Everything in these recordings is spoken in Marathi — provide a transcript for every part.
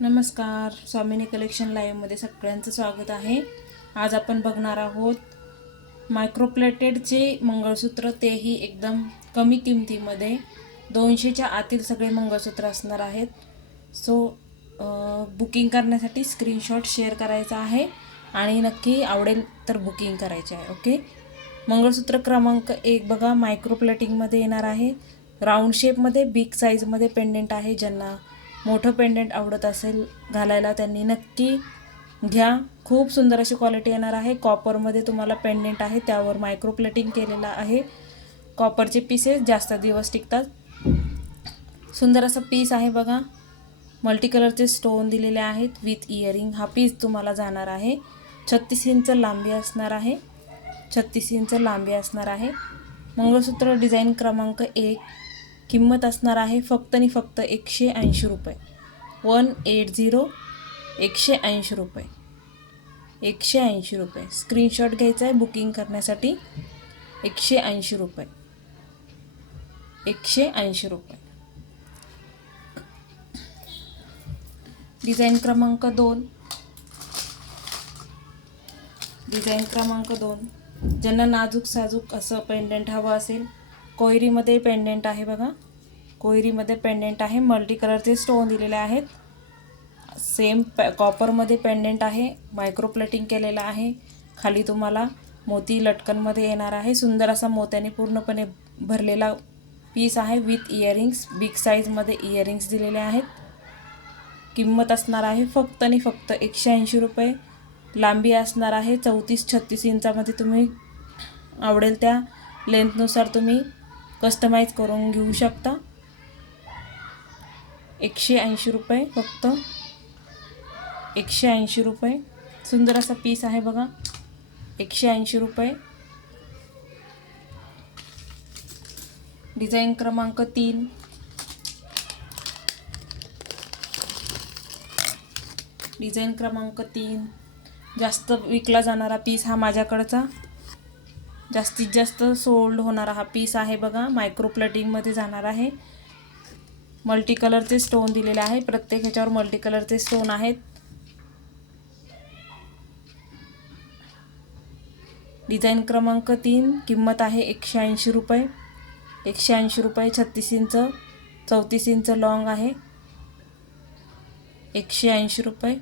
नमस्कार स्वामिनी कलेक्शन लाईव्हमध्ये सगळ्यांचं स्वागत आहे. आज आपण बघणार आहोत मायक्रोप्लेटेडचे मंगळसूत्र तेही एकदम कमी किमतीमध्ये दोनशेच्या आतील सगळे मंगळसूत्र असणार आहेत. सो बुकिंग करण्यासाठी स्क्रीनशॉट शेअर करायचा आहे आणि नक्की आवडेल तर बुकिंग करायचे आहे ओके मंगळसूत्र क्रमांक एक बघा मायक्रोप्लेटिंगमध्ये येणार आहे. राऊंड शेपमध्ये बिग साईजमध्ये पेंडेंट आहे ज्यांना मोठं पेंडेंट आवडत असेल घालायला त्यांनी नक्की घ्या. खूप सुंदर अशी क्वालिटी येणार आहे. कॉपरमध्ये तुम्हाला पेंडंट आहे त्यावर मायक्रोप्लेटिंग केलेलं आहे. कॉपरचे पीसेस जास्त दिवस टिकतात. सुंदर असं पीस आहे बघा. मल्टी कलरचे स्टोन दिलेले आहेत. विथ इयरिंग हा पीस तुम्हाला जाणार आहे. छत्तीस इंच लांबी असणार आहे. छत्तीस इंच लांबी असणार आहे. मंगळसूत्र डिझाईन क्रमांक एक. किंमत असणार आहे फक्त आणि फक्त एकशे ऐंशी रुपये. वन एट झिरो एकशे ऐंशी रुपये. एकशे ऐंशी रुपये. स्क्रीनशॉट घ्यायचा आहे बुकिंग करण्यासाठी एकशे ऐंशी रुपये. एकशे ऐंशी रुपये. डिझाईन क्रमांक दोन. डिझाईन क्रमांक दोन. ज्यांना नाजूक साजूक असं पेंडंट हवं असेल कोयरीमध्ये पेंडेंट आहे बघा. कोयरीमध्ये पेंडेंट आहे. मल्टी कलरचे स्टोन दिलेले आहेत. सेम पॅ कॉपरमध्ये पेंडेंट आहे. मायक्रोप्लेटिंग केलेलं आहे. खाली तुम्हाला मोती लटकनमध्ये येणार आहे. सुंदर असा मोत्याने पूर्णपणे भरलेला पीस आहे विथ इयरिंग्स बिग साईजमध्ये इयरिंग्स दिलेले आहेत. किंमत असणार आहे फक्त आणि फक्त एकशे ऐंशी रुपये. लांबी असणार आहे चौतीस छत्तीस इंचामध्ये. तुम्ही आवडेल त्या लेंथनुसार तुम्ही कस्टमाइज करून घेऊ शकता. एकशे ऐंशी रुपये फक्त. एकशे ऐंशी रुपये. सुंदर असा पीस आहे बघा. एकशे ऐंशी रुपये. डिझाईन क्रमांक तीन. डिझाईन क्रमांक तीन. जास्त विकला जाणारा पीस हा माझ्याकडचा. जास्तीत जास्त सोल्ड होणारा हा पीस आहे बघा. मायक्रोप्लेटिंगमध्ये जाणार आहे. मल्टी कलरचे स्टोन दिलेले आहे. प्रत्येक ह्याच्यावर मल्टी कलरचे स्टोन आहेत. डिझाईन क्रमांक तीन किंमत आहे एकशे ऐंशी रुपये. एकशे ऐंशी रुपये छत्तीस इंच चौतीस इंच लॉंग आहे. एकशे ऐंशी रुपये.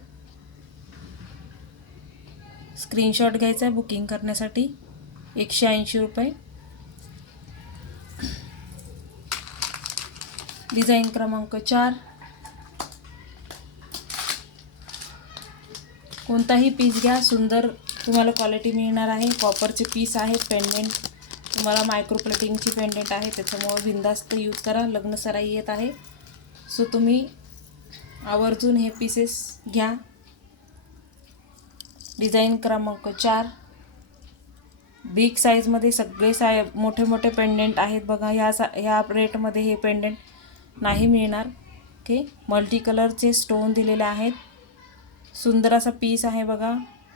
स्क्रीनशॉट घ्यायचा आहे बुकिंग करण्यासाठी. एकशे ऐंशी रुपये. डिझाईन क्रमांक चार. कोणताही पीस घ्या सुंदर तुम्हाला क्वालिटी मिळणार आहे. कॉपरचे पीस आहेत पेंडेंट तुम्हाला मायक्रो प्लेटिंगची पेंडेंट आहे त्याच्यामुळं बिंदास्त यूज करा. लग्न सराई येत आहे. सो तुम्ही आवर्जून हे पीसेस घ्या. डिझाईन क्रमांक चार. बिग साईजमध्ये सगळे साय मोठे मोठे पेंडेंट आहेत बघा. ह्या सा ह्या रेटमध्ये हे पेंडेंट नाही मिळणार. ओके मल्टी कलरचे स्टोन दिलेले आहेत. सुंदर असा पीस आहे बघा.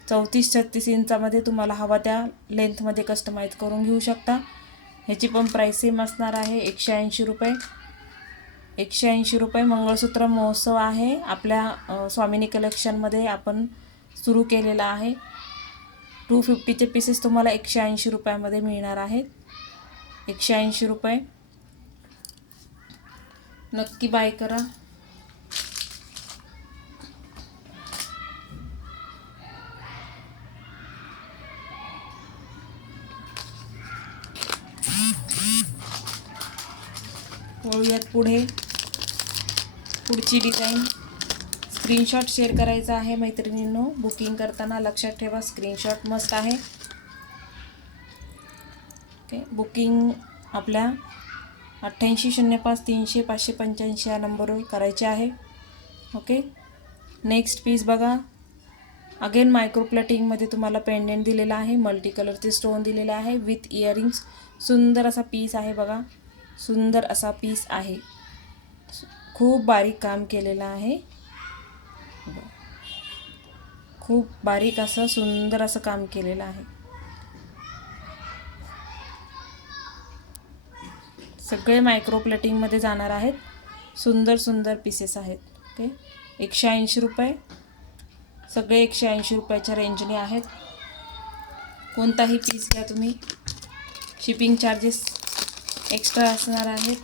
चौतीस छत्तीस इंचामध्ये तुम्हाला हवा त्या लेंथमध्ये कस्टमाइज करून घेऊ शकता. ह्याची पण प्राईस सेम असणार आहे. एकशे ऐंशी रुपये. एकशे ऐंशी रुपये मंगळसूत्र महोत्सव आहे. आपल्या स्वामिनी कलेक्शनमध्ये आपण सुरू केलेला आहे. टू फिफ्टीचे पीसेस तुम्हाला एकशे ऐंशी रुपयामध्ये मिळणार आहेत. एकशे ऐंशी रुपये. नक्की बाय करा. वळूयात पुढे. पुढची डिझाईन स्क्रीनशॉट शेअर करायचा आहे मैत्रिणींनो. बुकिंग करताना लक्षात ठेवा स्क्रीनशॉट मस्त आहे. ओके बुकिंग आपल्या अठ्ठ्याऐंशी शून्य पाच तीनशे पाचशे पंच्याऐंशी या नंबरवर करायचे आहे. ओके नेक्स्ट पीस बघा. अगेन मायक्रोप्लेटिंगमध्ये तुम्हाला पेंडेंट दिलेला आहे मल्टी कलरचे स्टोन दिलेला आहे विथ इयरिंग्स सुंदर असा पीस आहे बघा. सुंदर असा पीस आहे. खूप बारीक काम केलेलं आहे. खूप बारीक असं सुंदर असं काम केलेलं आहे. सगळे मायक्रो प्लेटिंगमध्ये जाणार आहेत. सुंदर सुंदर पीसेस आहेत. ओके एकशे ऐंशी रुपये. सगळे एकशे ऐंशी रुपयाच्या रेंजने आहेत. कोणताही पीस घ्या तुम्ही. शिपिंग चार्जेस एक्स्ट्रा असणार आहेत.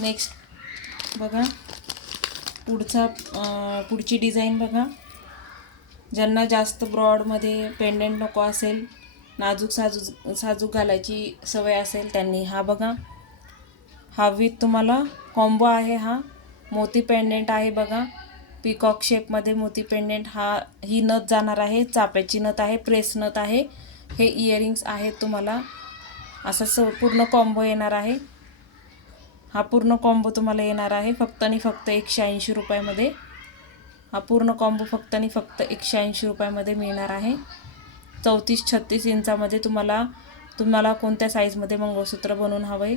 नेक्स्ट बघा. पुढचा पुढची डिझाईन बघा. ज्यांना जास्त ब्रॉडमध्ये पेंडंट नको असेल नाजूक साजूक साजूक घालायची सवय असेल त्यांनी हा बघा. हा विथ तुम्हाला कॉम्बो आहे हा. मोती पेंडेंट आहे बघा. पिकॉक शेपमध्ये मोती पेंडेंट हा ही नथ जाणार आहे चाप्याची नथ आहे प्रेस नथ आहे. हे इयरिंग्स आहेत तुम्हाला. असं स पूर्ण कॉम्बो येणार आहे. हा पूर्ण कॉम्बो तुम्हाला येणार आहे. फक्त आणि फक्त एकशे ऐंशी रुपयामध्ये. हा पूर्ण कॉम्बो फक्त आणि फक्त एकशे ऐंशी रुपयामध्ये मिळणार आहे. चौतीस छत्तीस इंचामध्ये तुम्हाला तुम्हाला कोणत्या साईजमध्ये मंगळसूत्र बनवून हवं आहे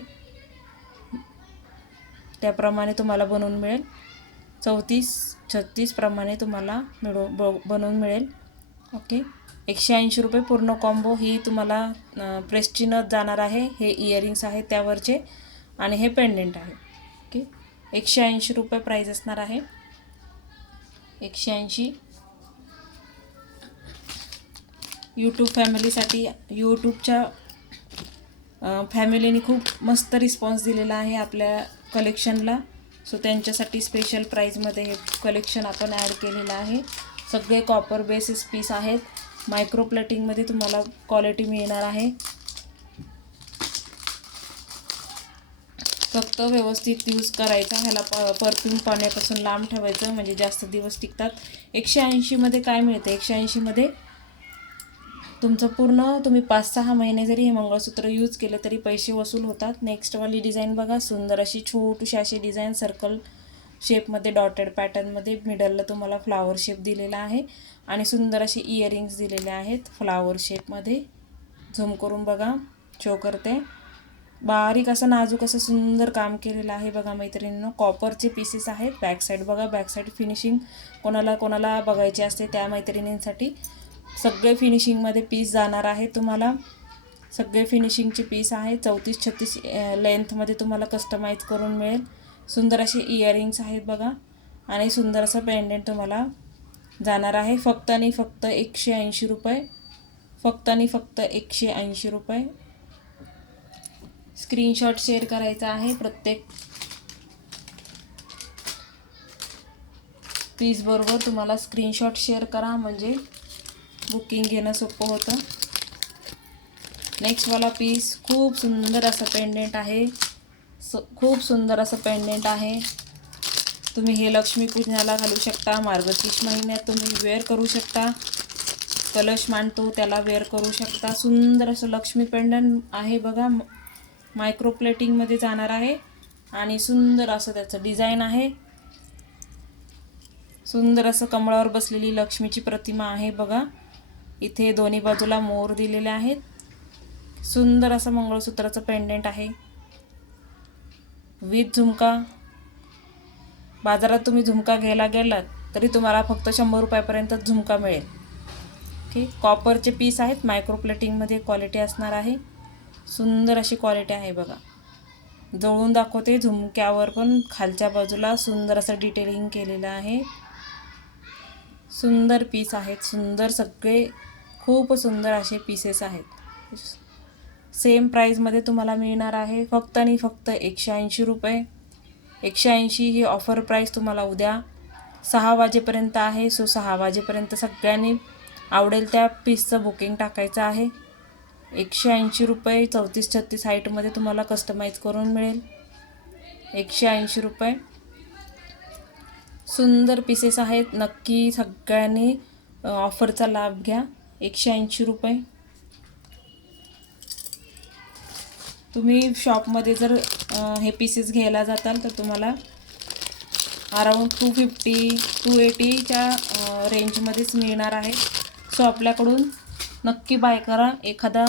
त्याप्रमाणे तुम्हाला बनवून मिळेल. चौतीस छत्तीसप्रमाणे तुम्हाला मिळू ब बनवून मिळेल. ओके एकशे ऐंशी रुपये पूर्ण कॉम्बो ही तुम्हाला अं, जाणार आहे. हे इयरिंग्स आहेत त्यावरचे. आणि हे पेंडेंट आहे. ओके एकशे ऐंशी रुपये प्राईज असणार आहे. एकशे ऐंशी. यूट्यूब फॅमिलीसाठी यूट्यूबच्या फॅमिलीने खूप मस्त रिस्पॉन्स दिलेला आहे आपल्या कलेक्शनला सो त्यांच्यासाठी स्पेशल प्राईजमध्ये हे कलेक्शन आपण ॲड केलेलं आहे. सगळे कॉपर बेसिस पीस आहेत. मायक्रो प्लेटिंगमध्ये तुम्हाला क्वालिटी मिळणार आहे. फक्त व्यवस्थित यूज करायचा ह्याला प परफ्यूम पाण्यापासून लांब ठेवायचं म्हणजे जास्त दिवस टिकतात. एकशे ऐंशीमध्ये काय मिळतं? एकशे ऐंशीमध्ये तुमचं पूर्ण तुम्ही पाच सहा महिने जरी हे मंगळसूत्र यूज केलं तरी पैसे वसूल होतात. नेक्स्टवाली डिझाईन बघा सुंदर अशी छोटीशी अशी डिझाईन सर्कल शेपमध्ये डॉटेड पॅटर्नमध्ये मिडलला तुम्हाला फ्लावर शेप दिलेला आहे. आणि सुंदर असे इयरिंग्स दिलेले आहेत फ्लावर शेपमध्ये झूम करून बघा शो करते. बारीक असं नाजूक असं सुंदर काम केलेलं आहे बघा मैत्रिणींनो. कॉपरचे पीसेस आहेत. बॅकसाईड बघा बॅकसाईड फिनिशिंग कोणाला कोणाला बघायची असते त्या मैत्रिणींसाठी. सगळे फिनिशिंगमध्ये पीस जाणार आहे तुम्हाला. सगळे फिनिशिंगचे पीस आहे. चौतीस छत्तीस लेंथमध्ये तुम्हाला कस्टमाइज करून मिळेल. सुंदर असे इयरिंग्स आहेत बघा. आणि सुंदर असं पेंडेंट तुम्हाला जाणार आहे. फक्त आणि फक्त एकशे ऐंशी रुपये. फक्त आणि फक्त एकशे ऐंशी रुपये. स्क्रीनशॉट शेअर करायचा आहे प्रत्येक पीसबरोबर तुम्हाला स्क्रीनशॉट शेअर करा म्हणजे बुकिंग घेणं सोपं होतं. नेक्स्टवाला पीस खूप सुंदर असं पेंडेंट आहे. स खूप सुंदर असं पेंडेंट आहे. तुम्ही हे लक्ष्मी पूजनाला घालू शकता मार्गशीर्ष महिन्यात तुम्ही वेअर करू शकता. कलश मांडतो त्याला वेअर करू शकता. सुंदर असं लक्ष्मी पेंडंट आहे बघा. मायक्रो प्लेटिंगमध्ये जाणार आहे. आणि सुंदर असं त्याचं डिझाईन आहे. सुंदर असं कमळावर बसलेली लक्ष्मीची प्रतिमा आहे बघा. इथे दोन्ही बाजूला मोर दिलेले आहेत. सुंदर असं मंगळसूत्राचं पेंडेंट आहे. विथ झुमका. बाजारात तुम्ही झुमका घ्यायला गेलात तरी तुम्हाला फक्त शंभर रुपयापर्यंत झुमका मिळेल. ओके? कॉपरचे पीस आहेत. मायक्रो प्लेटिंगमध्ये क्वालिटी असणार आहे. सुंदर अशी क्वालिटी आहे बघा. जवळून दाखवते झुमक्यावर पण खालच्या बाजूला सुंदर असं डिटेलिंग केलेलं आहे. सुंदर पीस आहेत सुंदर सगळे खूप सुंदर असे पीसेस आहेत. सेम प्राईजमध्ये तुम्हाला मिळणार आहे फक्त आणि फक्त एकशे ऐंशी रुपये. एकशे ऐंशी ही ऑफर प्राईस तुम्हाला उद्या सहा वाजेपर्यंत आहे. सो सहा वाजेपर्यंत सगळ्यांनी आवडेल त्या पीसचं बुकिंग टाकायचं आहे. एकशे ऐंशी रुपये चौतीस छत्तीस हाईटमध्ये तुम्हाला कस्टमाइज करून मिळेल. एकशे ऐंशी रुपये. सुंदर पीसेस आहेत. नक्की सगळ्यांनी ऑफरचा लाभ घ्या. एकशे ऐंशी रुपये. तुम्ही शॉपमध्ये जर हे पीसेस घ्यायला जाताल तर तुम्हाला अराऊंड टू फिफ्टी टू एटीच्या रेंजमध्येच मिळणार आहे. सो आपल्याकडून नक्की बाय करा. एखादा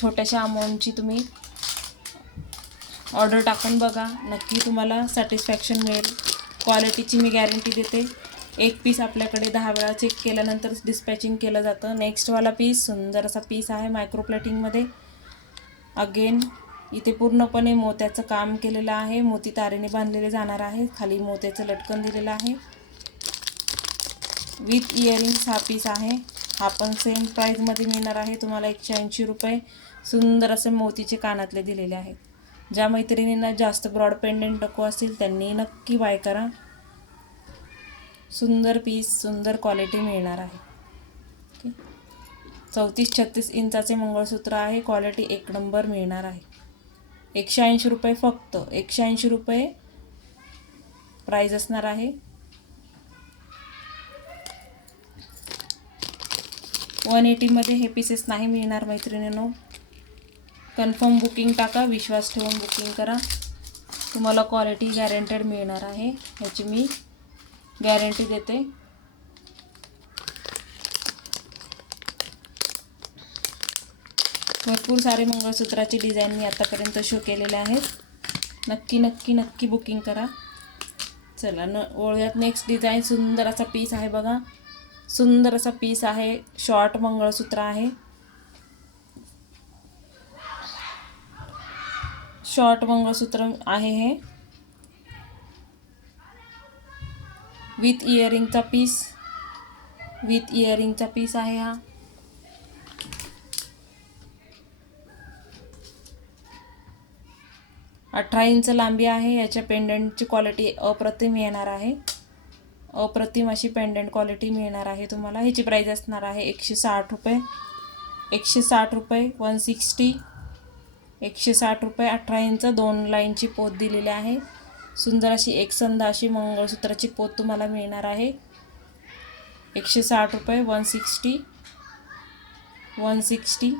छोट्याशा अमाऊंटची तुम्ही ऑर्डर टाकून बघा. नक्की तुम्हाला सॅटिस्फॅक्शन मिळेल. क्वालिटीची मी गॅरंटी देते. एक पीस आपल्याकडे दहा वेळा चेक केल्यानंतर डिस्पॅचिंग केलं जातं. नेक्स्टवाला पीस सुंदर असा पीस आहे मायक्रोप्लेटिंगमध्ये अगेन इथे पूर्णपणे मोत्याचं काम केलेलं आहे. मोती तारेने बांधलेले जाणार आहे. खाली मोत्याचं लटकन दिलेलं आहे. विथ इयरिंग्स हा पीस आहे. हा पण सेम प्राईजमध्ये मिळणार आहे. तुम्हाला एकशे ऐंशी रुपये सुंदर असे मोतीचे कानातले दिलेले आहेत. ज्या मैत्रिणींना जास्त ब्रॉड पेंडेंट नको असतील त्यांनी नक्की बाय करा. सुंदर पीस सुंदर क्वालिटी मिळणार आहे. चौतीस छत्तीस इंचाचे मंगळसूत्र आहे. क्वालिटी एक नंबर मिळणार आहे. एकशे ऐंशी रुपये फक्त. एकशे ऐंशी रुपये प्राईज असणार आहे. वन एटीमध्ये हे पीसेस नाही मिळणार मैत्रिणींनो. कन्फर्म बुकिंग टाका विश्वास ठेवून बुकिंग करा. तुम्हाला क्वालिटी गॅरंटेड मिळणार आहे. ह्याची मी गॅरंटी देते. भरपूर सारे मंगळसूत्राची डिझाईन मी आतापर्यंत शो केलेले आहेत. नक्की नक्की नक्की बुकिंग करा. चला न ओळ्यात नेक्स्ट डिझाईन सुंदर असा पीस आहे बघा. सुंदर असा पीस आहे शॉर्ट मंगळसूत्र आहे. शॉर्ट मंगळसूत्र आहे हे. विथ इयरिंगचा पीस विथ इयरिंगचा पीस आहे हा. अठरा इंच लांबी आहे याच्या पेंडंटची क्वालिटी अप्रतिम येणार आहे. अप्रतिम अशी पेंडंट क्वालिटी मिळणार आहे तुम्हाला. ह्याची प्राईज असणार आहे एकशे साठ रुपये. एकशे साठ रुपये वन सिक्स्टी एकशे साठ रुपये अठरा इंच दोन लाईनची पोत दिलेली आहे. सुंदर अशी एकसंध अशी मंगळसूत्राची पोत तुम्हाला मिळणार आहे. एकशे साठ रुपये वन सिक्स्टी वन सिक्स्टी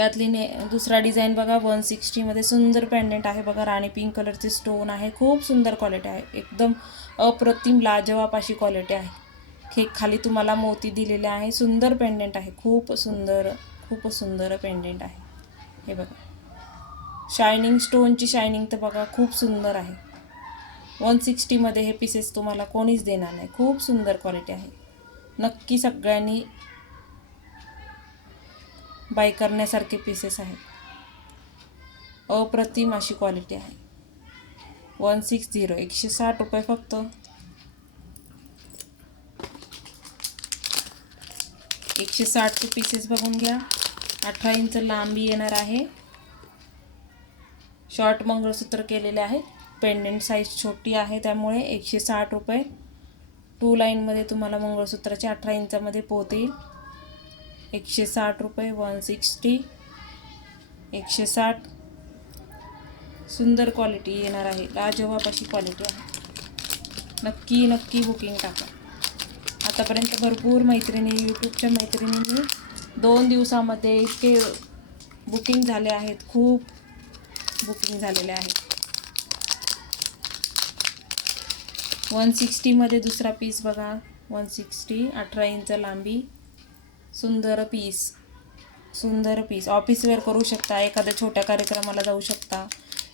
त्यातली ने दुसरा डिझाईन बघा वन सिक्स्टीमध्ये सुंदर पेंडेंट आहे बघा राणी पिंक कलरचे स्टोन आहे खूप सुंदर क्वालिटी आहे एकदम अप्रतिम लाजवाब अशी क्वालिटी आहे. हे खाली तुम्हाला मोती दिलेले आहे सुंदर पेंडेंट आहे खूप सुंदर खूप सुंदर पेंडेंट आहे. हे बघा. शायनिंग स्टोनची शायनिंग तर बघा खूप सुंदर आहे. वन सिक्स्टीमध्ये हे पीसेस तुम्हाला कोणीच देणार नाही खूप सुंदर क्वालिटी आहे. नक्की सगळ्यांनी बाय करण्यासारखे पीसेस आहेत. अप्रतिम अशी क्वालिटी आहे. वन सिक्स झिरो एकशे साठ रुपये फक्त. एकशे साठचे पीसेस बघून घ्या. अठरा इंच लांबी येणार आहे. शॉर्ट मंगळसूत्र केलेले आहे पेंडेंट साईज छोटी आहे त्यामुळे एकशे साठ रुपये. टू लाईनमध्ये तुम्हाला मंगळसूत्राचे अठरा इंचामध्ये पोहतील येईल एकशे साठ रुपये वन सिक्स्टी एकशे साठ सुंदर क्वालिटी येणार आहे. लाजवाब अशी क्वालिटी आहे. नक्की नक्की बुकिंग टाका. आतापर्यंत भरपूर मैत्रिणी यूट्यूबच्या मैत्रिणींनी दोन दिवसामध्ये इतके बुकिंग झाले आहेत. खूप बुकिंग झालेले आहे वन सिक्स्टीमध्ये दुसरा पीस बघा. वन सिक्स्टी अठरा इंच लांबी. सुंदर पीस सुंदर पीस ऑफिस वेअर करू शकता एखाद्या छोट्या कार्यक्रमाला जाऊ शकता.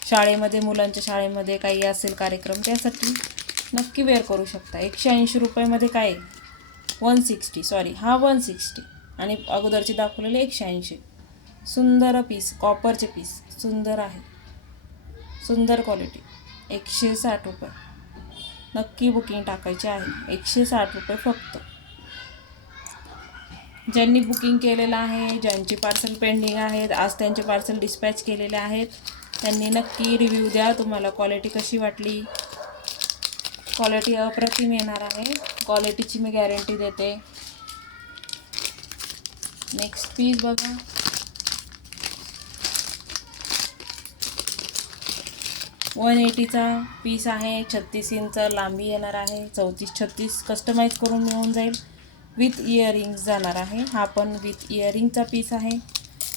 शाळेमध्ये मुलांच्या शाळेमध्ये काही असेल कार्यक्रम त्यासाठी नक्की वेअर करू शकता. एकशे ऐंशी रुपयामध्ये काय? वन सिक्स्टी सॉरी हा वन सिक्स्टी आणि अगोदरचे दाखवलेले एकशे ऐंशी. सुंदर पीस कॉपरचे पीस सुंदर आहे. सुंदर क्वालिटी एकशे साठ रुपये. नक्की बुकिंग टाकायची आहे. एकशे साठ रुपये फक्त. ज्यांनी बुकिंग केलेलं आहे ज्यांची पार्सल पेंडिंग आहेत आज त्यांचे पार्सल डिस्पॅच केलेले आहेत त्यांनी नक्की रिव्ह्यू द्या. तुम्हाला क्वालिटी कशी वाटली? क्वालिटी अप्रतिम येणार आहे. क्वालिटीची मी गॅरंटी देते. नेक्स्ट पीस बघा. वन एटीचा पीस आहे. छत्तीस इंच लांबी येणार आहे. चौतीस छत्तीस कस्टमाइज करून मिळून जाईल. विथ इयरिंग्स जाणार आहे. हा पण विथ इयरिंगचा पीस आहे.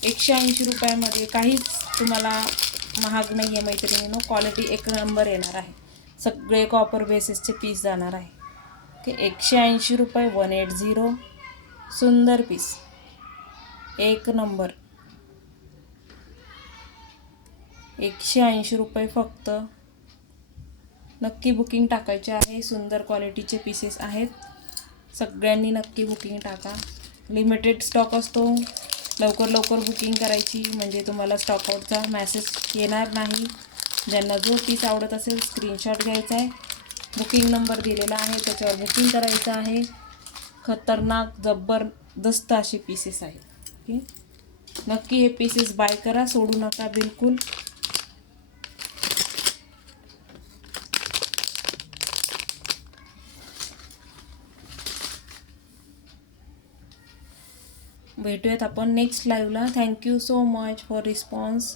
एकशे ऐंशी रुपयामध्ये काहीच तुम्हाला महाग नाही आहे मैत्रिणीनो. क्वालिटी एक नंबर येणार आहे. सगळे कॉपर बेसिसचे पीस जाणार आहे. ओके एकशे ऐंशी रुपये वन एट झिरो सुंदर पीस एक नंबर एकशे ऐंशी रुपये फक्त. नक्की बुकिंग टाकायचे आहे. सुंदर क्वालिटीचे पीसेस आहेत. सगळ्यांनी नक्की बुकिंग टाका. लिमिटेड स्टॉक असतो. लवकर लवकर बुकिंग करायची. म्हणजे तुम्हाला स्टॉकआउटचा मॅसेज येणार नाही. ज्यांना जो पीस आवडत असेल स्क्रीनशॉट घ्यायचा आहे. बुकिंग नंबर दिलेला आहे त्याच्यावर बुकिंग करायचं आहे. खतरनाक जबरदस्त असे पीसेस आहेत. ओके नक्की हे पीसेस बाय करा सोडू नका बिलकुल. भेटूयात आपण नेक्स्ट लाईव्हला thank you so much for response